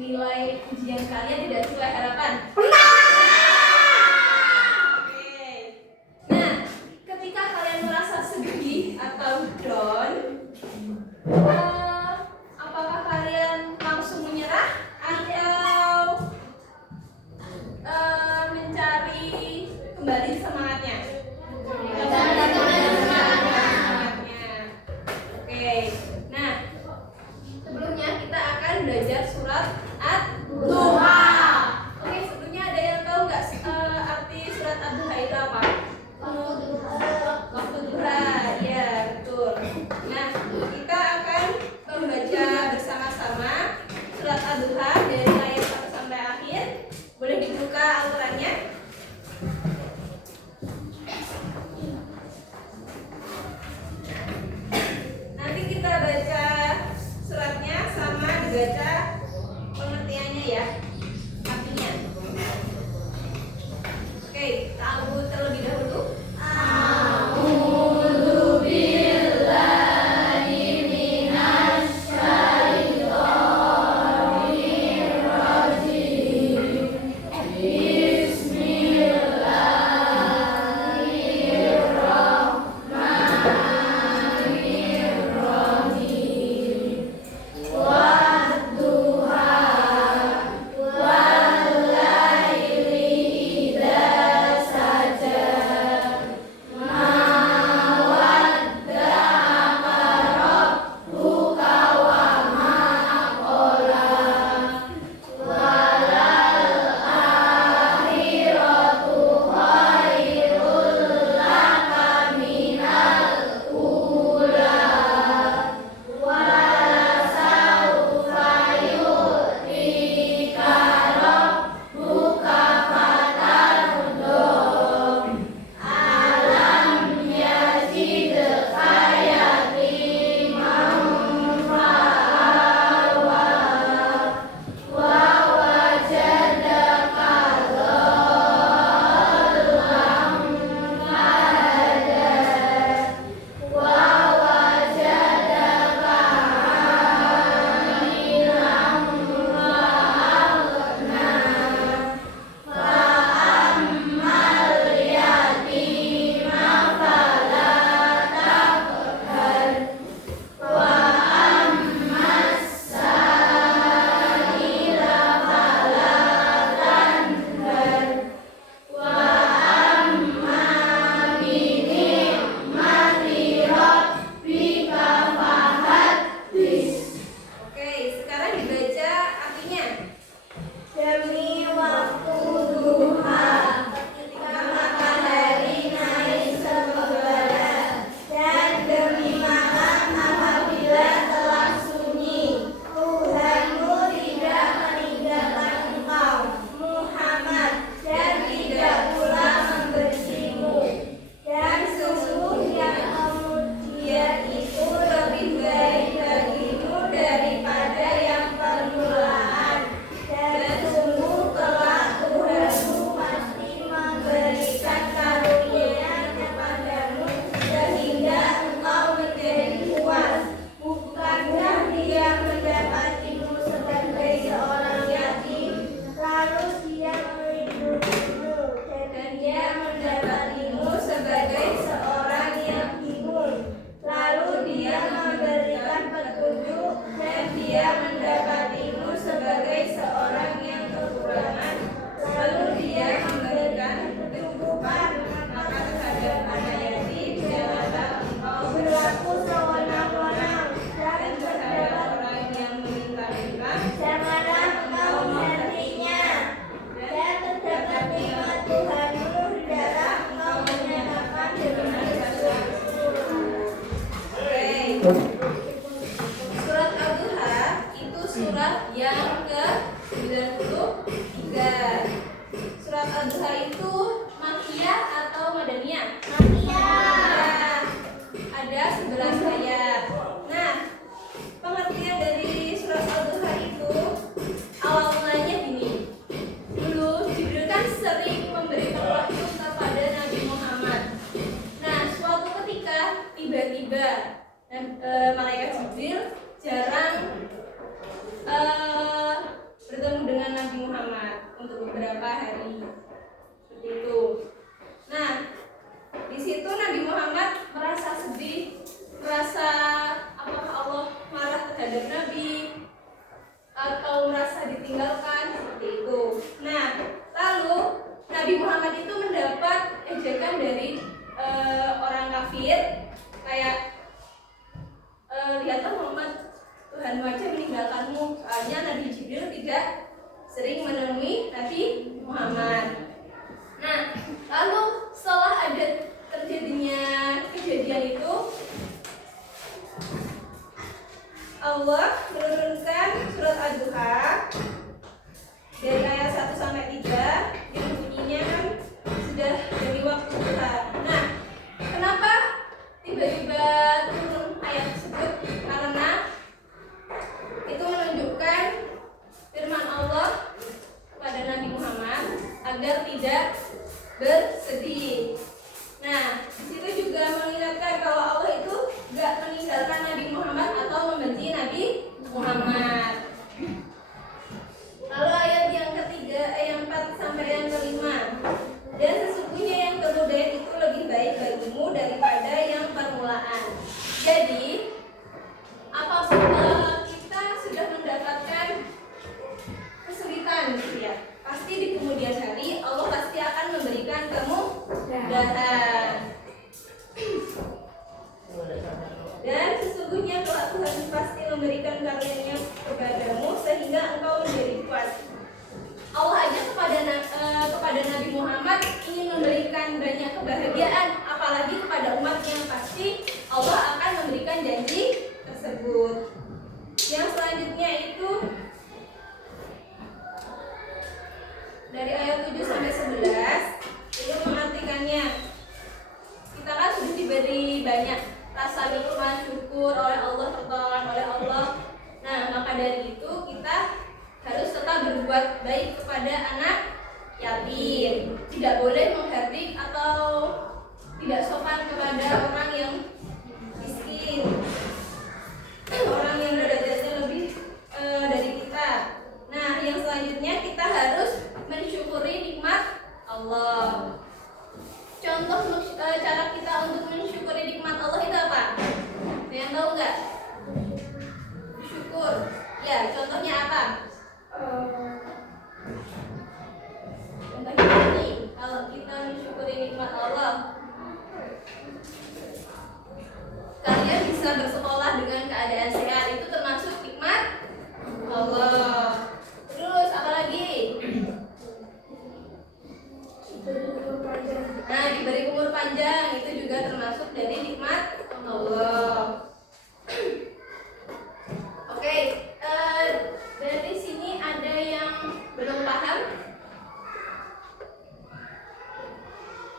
nilai ujian kalian tidak sesuai harapan? Nah, ketika kalian merasa sedih atau down, apakah kalian langsung menyerah atau mencari kembali semangatnya? Oke. Nah, sebelumnya kita akan belajar surat Ad-Duha. Oke, sebelumnya ada yang tahu nggak arti surat Ad-Duha itu apa? Waktu duha, ya betul. Nah, kita akan membaca bersama-sama surat Ad-Duha dari ayat 1 sampai akhir. Boleh dibuka Al-Qur'annya? Nanti kita baca suratnya sama dibaca pengertiannya ya, artinya. Oke, tahu terlebih dahulu. Surat Ad-Duha itu surat yang ke-93. Surat Ad-Duha itu Makkiyah atau Madaniyah? Makkiyah. Ada 11 ayat. Nah, pengertian dari surat Ad-Duha itu awal mulanya gini. Dulu Jibril kan sering memberikan wahyu kepada Nabi Muhammad. Nah, suatu ketika tiba-tiba malaikat Jibril jarang tinggalkan seperti itu. Nah, lalu Nabi Muhammad itu mendapat ejekan dari orang kafir kayak lihatlah Muhammad, Tuhanmu aja meninggalkanmu. Soalnya Nabi Jibril tidak sering menemui Nabi Muhammad. Nah, lalu setelah ada terjadinya kejadian itu, Allah menurunkan surat Ad-Duha dari ayat 1 sampai 3 yang bunyinya kan sudah dari waktu duha. Nah, kenapa tiba-tiba turun ayat tersebut? Karena itu menunjukkan firman Allah kepada Nabi Muhammad agar tidak bersedih. Nah, disitu juga mengingatkan kalau Allah itu gak meninggalkan Nabi Muhammad atau membenci Nabi Muhammad. Lalu ayat yang ketiga, ayat 4 sampai yang kelima. Dan sesungguhnya yang kemudian itu lebih baik bagimu daripada yang permulaan. Jadi, apabila kita sudah mendapatkan kesulitan gitu ya, pasti di kemudian hari Allah pasti akan memberikan kemudahan. Dan sesungguhnya kelak Tuhan pasti memberikan karunia kepadamu sehingga engkau menjadi kuat. Allah aja kepada Nabi Muhammad ingin memberikan banyak kebahagiaan, apalagi kepada umatnya, pasti Allah akan memberikan janji tersebut. Yang selanjutnya itu dari ayat 7 sampai 11 itu mengartikannya kita kan sudah diberi banyak rasa nikmat, syukur oleh Allah, pertolongan oleh Allah. Nah, maka dari itu kita harus tetap berbuat baik kepada anak yatim. Tidak boleh menghardik atau tidak sopan kepada orang yang miskin, orang yang derajatnya lebih dari kita. Nah, yang selanjutnya kita harus mensyukuri nikmat Allah. Contoh cara kita untuk mensyukuri nikmat Allah itu apa? Ada yang tahu nggak? Syukur. Ya, contohnya apa? Contohnya ini, kalau kita mensyukuri nikmat Allah, kalian bisa bersekolah dengan keadaan sehat, itu termasuk nikmat Allah. Terus apa lagi? Nah, diberi umur panjang itu juga termasuk dari nikmat Allah. Oke, dari sini ada yang belum paham?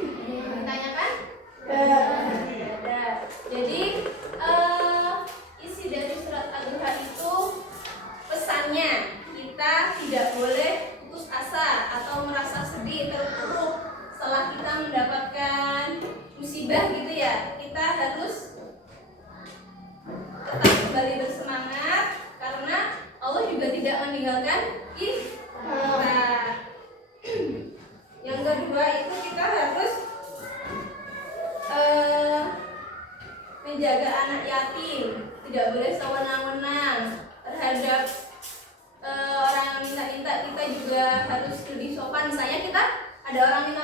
Ditanyakan? Ada. Jadi isi dari surat Ad-Duha itu pesannya kita tidak boleh putus asa atau merasa sedih, terpuruk setelah kita mendapatkan musibah gitu ya. Kita harus tetap kembali bersemangat karena Allah juga tidak meninggalkan kita. Yang kedua itu kita harus menjaga anak yatim, tidak boleh sewenang-wenang terhadap orang yang minta-minta. Kita juga harus lebih sopan. Misalnya kita ada orang minta